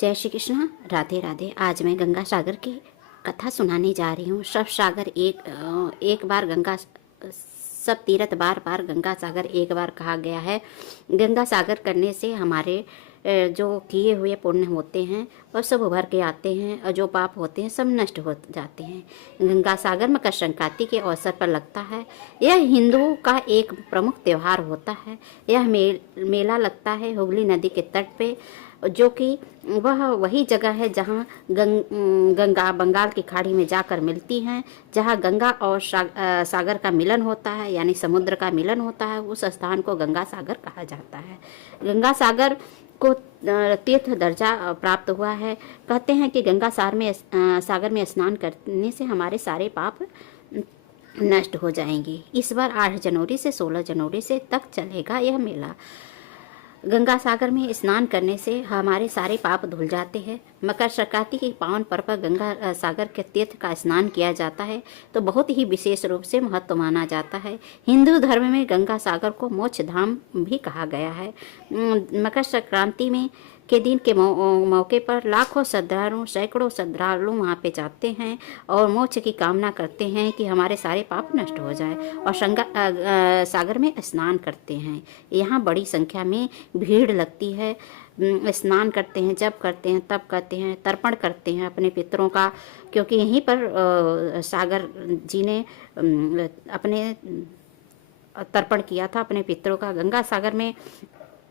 जय श्री कृष्ण, राधे राधे। आज मैं गंगा सागर की कथा सुनाने जा रही हूँ। सब सागर एक बार गंगा, सब तीर्थ बार बार गंगा सागर एक बार कहा गया है। गंगा सागर करने से हमारे जो किए हुए पुण्य होते हैं और सब उभर के आते हैं और जो पाप होते हैं सब नष्ट हो जाते हैं। गंगा सागर मकर संक्रांति के अवसर पर लगता है। यह हिंदुओं का एक प्रमुख त्यौहार होता है। यह मेला लगता है हुगली नदी के तट पे, जो कि वह वही जगह है जहाँ गंगा बंगाल की खाड़ी में जाकर मिलती हैं। जहाँ गंगा और सागर का मिलन होता है, यानी समुद्र का मिलन होता है, उस स्थान को गंगा सागर कहा जाता है। गंगा सागर को तीर्थ दर्जा प्राप्त हुआ है। कहते हैं कि गंगा सागर में स्नान करने से हमारे सारे पाप नष्ट हो जाएंगे। इस बार 8 जनवरी से 16 जनवरी से तक चलेगा यह मेला। गंगा सागर में स्नान करने से हमारे सारे पाप धुल जाते हैं। मकर संक्रांति के पावन पर्व पर गंगा सागर के तीर्थ का स्नान किया जाता है तो बहुत ही विशेष रूप से महत्व माना जाता है। हिंदू धर्म में गंगा सागर को मोक्ष धाम भी कहा गया है। मकर संक्रांति में के दिन के मौके पर लाखों श्रद्धालु, सैकड़ों श्रद्धालु वहाँ पे जाते हैं और मोक्ष की कामना करते हैं कि हमारे सारे पाप नष्ट हो जाए और सागर में स्नान करते हैं। यहाँ बड़ी संख्या में भीड़ लगती है। स्नान करते हैं, जब करते हैं तब करते हैं, तर्पण करते हैं अपने पितरों का, क्योंकि यहीं पर सागर जी ने अपने तर्पण किया था अपने पितरों का। गंगा सागर में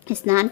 स्नान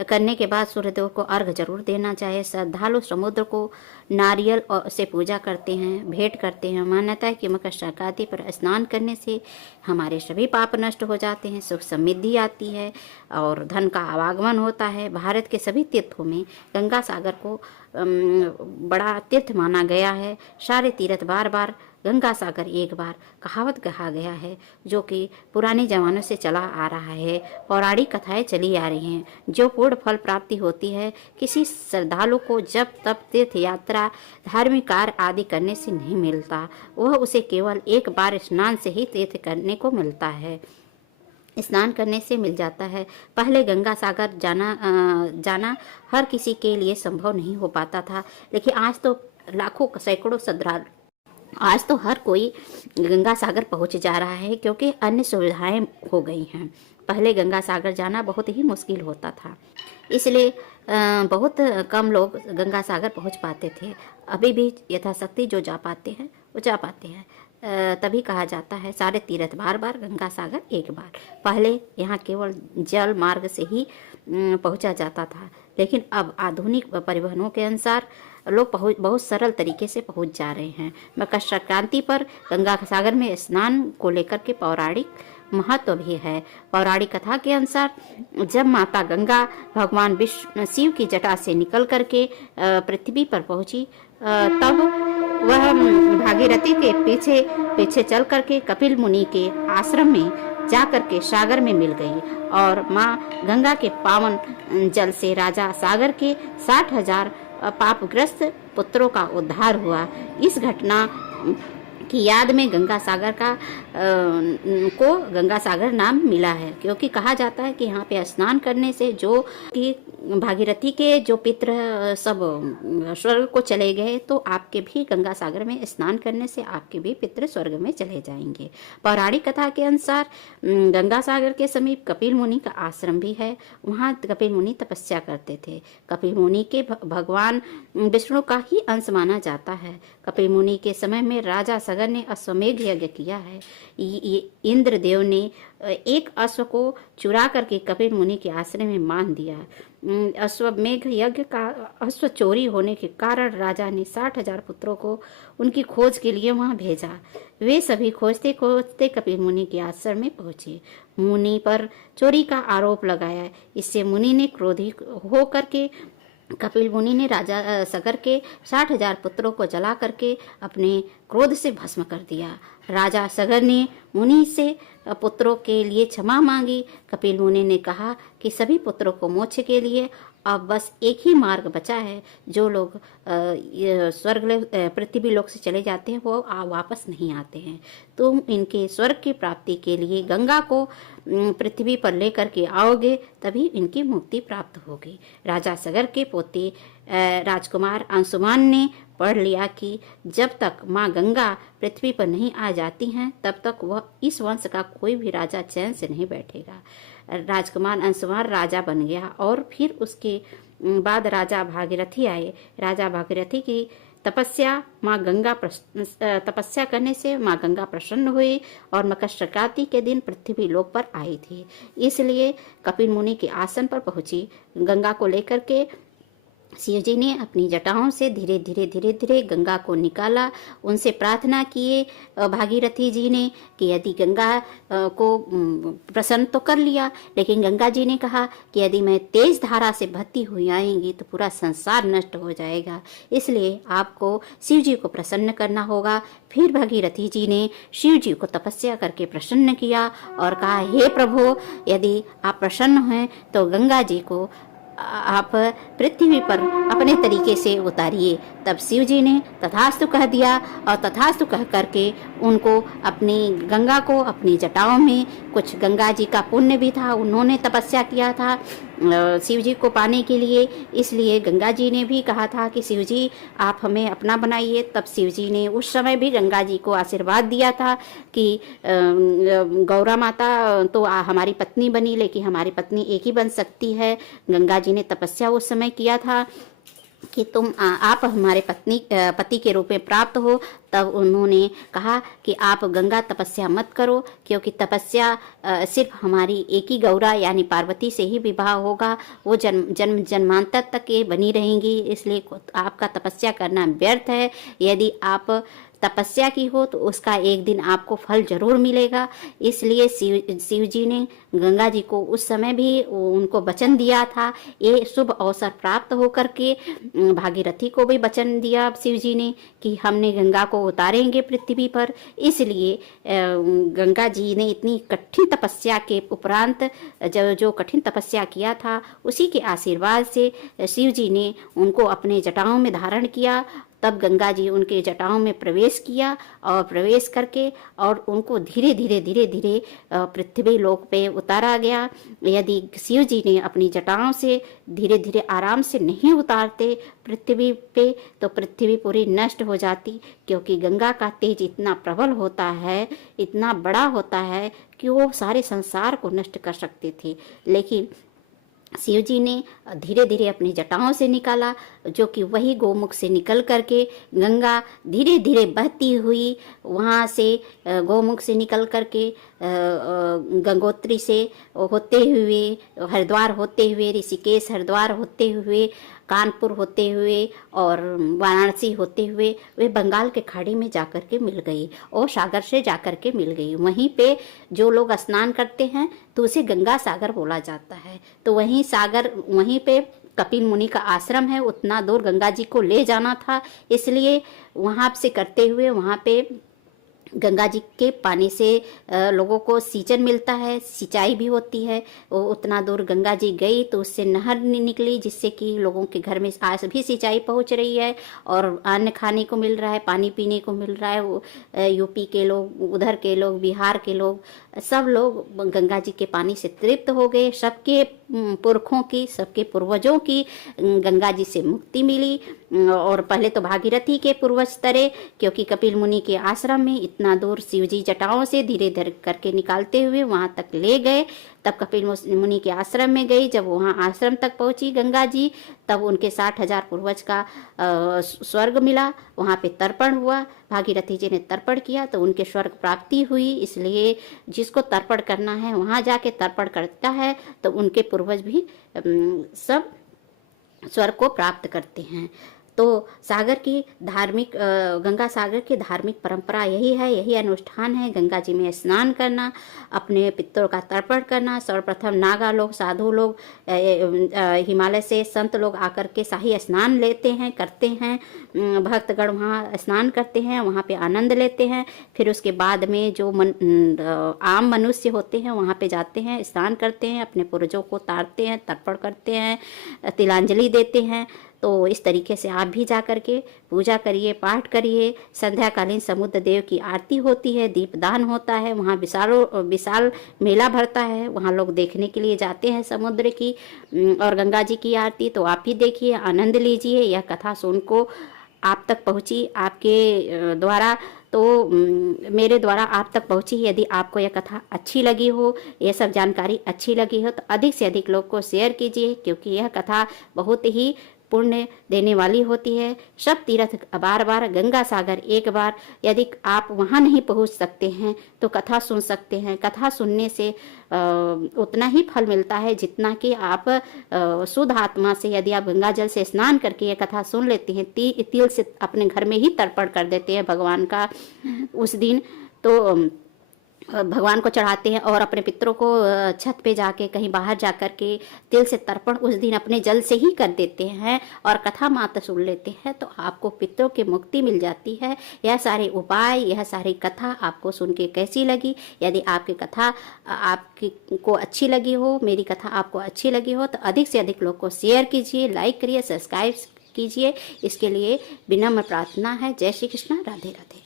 करने के बाद सूर्यदेव को अर्घ जरूर देना चाहिए। श्रद्धालु समुद्र को नारियल से पूजा करते हैं, भेंट करते हैं। मान्यता है कि मकर संक्रांति पर स्नान करने से हमारे सभी पाप नष्ट हो जाते हैं, सुख समृद्धि आती है और धन का आवागमन होता है। भारत के सभी तीर्थों में गंगा सागर को बड़ा तीर्थ माना गया है। सारे तीर्थ बार बार गंगा सागर एक बार कहावत कहा गया है, जो कि पुराने जमानों से चला आ रहा है। पौराणिक कथाएं चली आ रही हैं। जो पूर्ण फल प्राप्ति होती है किसी श्रद्धालु को जब तब तीर्थ यात्रा, धार्मिक कार्य आदि करने से नहीं मिलता, वह उसे केवल एक बार स्नान से ही तीर्थ करने को मिलता है, स्नान करने से मिल जाता है। पहले गंगा सागर जाना हर किसी के लिए संभव नहीं हो पाता था, लेकिन आज तो लाखों सैकड़ों श्रद्धालु, आज तो हर कोई गंगा सागर पहुंच जा रहा है, क्योंकि अन्य सुविधाएं हो गई हैं। पहले गंगा सागर जाना बहुत ही मुश्किल होता था, इसलिए बहुत कम लोग गंगा सागर पहुंच पाते थे। अभी भी यथाशक्ति जो जा पाते हैं वो जा पाते हैं। तभी कहा जाता है सारे तीर्थ बार बार गंगा सागर एक बार। पहले यहाँ केवल जल मार्ग से ही पहुँचा जाता था, लेकिन अब आधुनिक परिवहनों के अनुसार लोग बहुत सरल तरीके से पहुंच जा रहे हैं। मकर संक्रांति पर गंगा सागर में स्नान को लेकर के पौराणिक महत्व भी है। पौराणिक कथा के अनुसार जब माता गंगा भगवान शिव की जटा से निकल करके पृथ्वी पर पहुंची, तब वह भागीरथी के पीछे चल करके कपिल मुनि के आश्रम में जा करके सागर में मिल गई और माँ गंगा के पावन जल से राजा सागर के 60,000 पापग्रस्त पुत्रों का उद्धार हुआ। इस घटना की याद में गंगा सागर नाम मिला है, क्योंकि कहा जाता है कि यहाँ पे स्नान करने से जो कि भागीरथी के जो पितर सब स्वर्ग को चले गए, तो आपके भी गंगा सागर में स्नान करने से आपके भी पितर स्वर्ग में चले जाएंगे। पौराणिक कथा के अनुसार गंगा सागर के समीप कपिल मुनि का आश्रम भी है। वहाँ कपिल मुनि तपस्या करते थे। कपिल मुनि के भगवान विष्णु का ही अंश माना जाता है। कपिल मुनि के समय में राजा सागर ने अश्वमेघ यज्ञ किया है। इंद्र देव ने एक अश्व को चुरा करके कपिल मुनि के आश्रम में मान दिया। अश्वमेघ यज्ञ का अश्व चोरी होने के कारण राजा ने 60,000 पुत्रों को उनकी खोज के लिए वहां भेजा। वे सभी खोजते खोजते कपिल मुनि के आश्रम में पहुंचे। मुनि पर चोरी का आरोप लगाया। इससे मुनि ने क्रोधित होकर के कपिल मुनि ने राजा सागर के 60,000 पुत्रों को जला करके अपने क्रोध से भस्म कर दिया। राजा सागर ने मुनि से पुत्रों के लिए क्षमा मांगी। कपिल मुनि ने कहा कि सभी पुत्रों को मोक्ष के लिए अब बस एक ही मार्ग बचा है, जो लोग स्वर्ग पृथ्वी लोक से चले जाते हैं वो वापस नहीं आते हैं। तुम इनके स्वर्ग की प्राप्ति के लिए गंगा को पृथ्वी पर लेकर के आओगे, तभी इनकी मुक्ति प्राप्त होगी। राजा सगर के पोते राजकुमार अंशुमान ने पढ़ लिया कि जब तक माँ गंगा पृथ्वी पर नहीं आ जाती हैं, तब तक वह इस वंश का कोई भी राजा चैन से नहीं बैठेगा। राजकुमार अंशुमान राजा बन गया और फिर उसके बाद राजा भागीरथी आए। राजा भागीरथी की तपस्या करने से माँ गंगा प्रसन्न हुई और मकर संक्रांति के दिन पृथ्वी लोक पर आई थी। इसलिए कपिल मुनि के आसन पर पहुंची गंगा को लेकर के शिव जी ने अपनी जटाओं से धीरे धीरे गंगा को निकाला। उनसे प्रार्थना किए भागीरथी जी ने कि यदि गंगा को प्रसन्न तो कर लिया, लेकिन गंगा जी ने कहा कि यदि मैं तेज धारा से बहती हुई आएंगी तो पूरा संसार नष्ट हो जाएगा, इसलिए आपको शिव जी को प्रसन्न करना होगा। फिर भागीरथी जी ने शिव जी को तपस्या करके प्रसन्न किया और कहा, हे प्रभु, यदि आप प्रसन्न हैं तो गंगा जी को आप पृथ्वी पर अपने तरीके से उतारिए। तब शिव जी ने तथास्तु कह दिया और तथास्तु कह करके उनको अपनी गंगा को अपनी जटाओं में, कुछ गंगा जी का पुण्य भी था, उन्होंने तपस्या किया था शिव जी को पाने के लिए, इसलिए गंगा जी ने भी कहा था कि शिव जी आप हमें अपना बनाइए। तब शिव जी ने उस समय भी गंगा जी को आशीर्वाद दिया था कि गौरा माता तो हमारी पत्नी बनी, लेकिन हमारी पत्नी एक ही बन सकती है। गंगा जी ने तपस्या उस समय किया था कि आप हमारे पति के रूप में प्राप्त हो। तब उन्होंने कहा कि आप गंगा तपस्या मत करो, क्योंकि तपस्या सिर्फ हमारी एक ही गौरा यानी पार्वती से ही विवाह होगा, वो जन्मांतर तक ये बनी रहेंगी, इसलिए आपका तपस्या करना व्यर्थ है। यदि आप तपस्या की हो तो उसका एक दिन आपको फल जरूर मिलेगा। इसलिए शिव जी ने गंगा जी को उस समय भी उनको वचन दिया था। ये शुभ अवसर प्राप्त होकर के भागीरथी को भी वचन दिया शिव जी ने कि हमने गंगा को उतारेंगे पृथ्वी पर। इसलिए गंगा जी ने इतनी कठिन तपस्या के उपरांत जो कठिन तपस्या किया था, उसी के आशीर्वाद से शिव जी ने उनको अपने जटाओं में धारण किया। तब गंगा जी उनके जटाओं में प्रवेश किया और प्रवेश करके और उनको धीरे धीरे पृथ्वी लोक पे उतारा गया। यदि शिव जी ने अपनी जटाओं से धीरे धीरे आराम से नहीं उतारते पृथ्वी पे, तो पृथ्वी पूरी नष्ट हो जाती, क्योंकि गंगा का तेज इतना प्रबल होता है, इतना बड़ा होता है कि वो सारे संसार को नष्ट कर सकते थे। लेकिन शिव जी ने धीरे धीरे अपनी जटाओं से निकाला, जो कि वही गोमुख से निकल करके गंगा धीरे धीरे बहती हुई वहाँ से गोमुख से निकल करके गंगोत्री से होते हुए, हरिद्वार होते हुए, ऋषिकेश हरिद्वार होते हुए, कानपुर होते हुए और वाराणसी होते हुए वे बंगाल के खाड़ी में जाकर के मिल गई और सागर से जाकर के मिल गई। वहीं पे जो लोग स्नान करते हैं तो उसे गंगा सागर बोला जाता है। तो वहीं पे कपिल मुनि का आश्रम है, उतना दूर गंगा जी को ले जाना था, इसलिए वहाँ से करते हुए वहाँ पे गंगा जी के पानी से लोगों को सिंचन मिलता है, सिंचाई भी होती है। वो उतना दूर गंगा जी गई तो उससे नहर निकली, जिससे कि लोगों के घर में आज भी सिंचाई पहुंच रही है और अन्न खाने को मिल रहा है, पानी पीने को मिल रहा है। वो यूपी के लोग, उधर के लोग, बिहार के लोग, सब लोग गंगा जी के पानी से तृप्त हो गए। सबके पुरखों की, सबके पूर्वजों की गंगा जी से मुक्ति मिली। और पहले तो भागीरथी के पूर्वज तरे, क्योंकि कपिल मुनि के आश्रम में इतना दूर शिवजी जटाओं से धीरे धीरे करके निकालते हुए वहां तक ले गए। तब कपिल मुनि के आश्रम में गई। जब वहां आश्रम तक पहुंची गंगा जी, तब उनके 60,000 पूर्वज का स्वर्ग मिला, वहां पे तर्पण हुआ। भागीरथी जी ने तर्पण किया तो उनके स्वर्ग प्राप्ति हुई। इसलिए जिसको तर्पण करना है वहां जाके तर्पण करता है तो उनके पूर्वज भी सब स्वर्ग को प्राप्त करते हैं। तो सागर की धार्मिक गंगा सागर की धार्मिक परंपरा यही है, यही अनुष्ठान है। गंगा जी में स्नान करना, अपने पितरों का तर्पण करना। सर्वप्रथम नागा लोग, साधु लोग, हिमालय से संत लोग आकर के शाही स्नान लेते हैं, करते हैं। भक्तगण वहाँ स्नान करते हैं, वहाँ पे आनंद लेते हैं। फिर उसके बाद में जो आम मनुष्य होते हैं वहाँ पे जाते हैं, स्नान करते हैं, अपने पूर्वजों को तारते हैं, तर्पण करते हैं, तिलांजलि देते हैं। तो इस तरीके से आप भी जा कर के पूजा करिए, पाठ करिए। संध्याकालीन समुद्र देव की आरती होती है, दीपदान होता है, वहाँ विशाल मेला भरता है, वहाँ लोग देखने के लिए जाते हैं समुद्र की और गंगा जी की आरती। तो आप भी देखिए, आनंद लीजिए। यह कथा सुन को आप तक पहुँची आपके द्वारा, तो मेरे द्वारा आप तक पहुँची। यदि आपको यह कथा अच्छी लगी हो, यह सब जानकारी अच्छी लगी हो, तो अधिक से अधिक लोग को शेयर कीजिए, क्योंकि यह कथा बहुत ही पुण्य देने वाली होती है। सब तीर्थ बार बार, गंगा सागर एक बार। यदि आप वहाँ नहीं पहुँच सकते हैं तो कथा सुन सकते हैं। कथा सुनने से उतना ही फल मिलता है जितना कि आप शुद्ध आत्मा से, यदि आप गंगा जल से स्नान करके ये कथा सुन लेते हैं, तिल से अपने घर में ही तर्पण कर देते हैं भगवान का उस दिन, तो भगवान को चढ़ाते हैं और अपने पितरों को छत पे जाके, कहीं बाहर जाकर के तिल से तर्पण उस दिन अपने जल से ही कर देते हैं और कथा मात्र सुन लेते हैं, तो आपको पितरों की मुक्ति मिल जाती है। यह सारे उपाय, यह सारी कथा आपको सुन के कैसी लगी? यदि आपकी कथा आपकी को अच्छी लगी हो, मेरी कथा आपको अच्छी लगी हो, तो अधिक से अधिक लोग को शेयर कीजिए, लाइक करिए, सब्सक्राइब कीजिए। इसके लिए विनम्र प्रार्थना है। जय श्री कृष्ण, राधे राधे।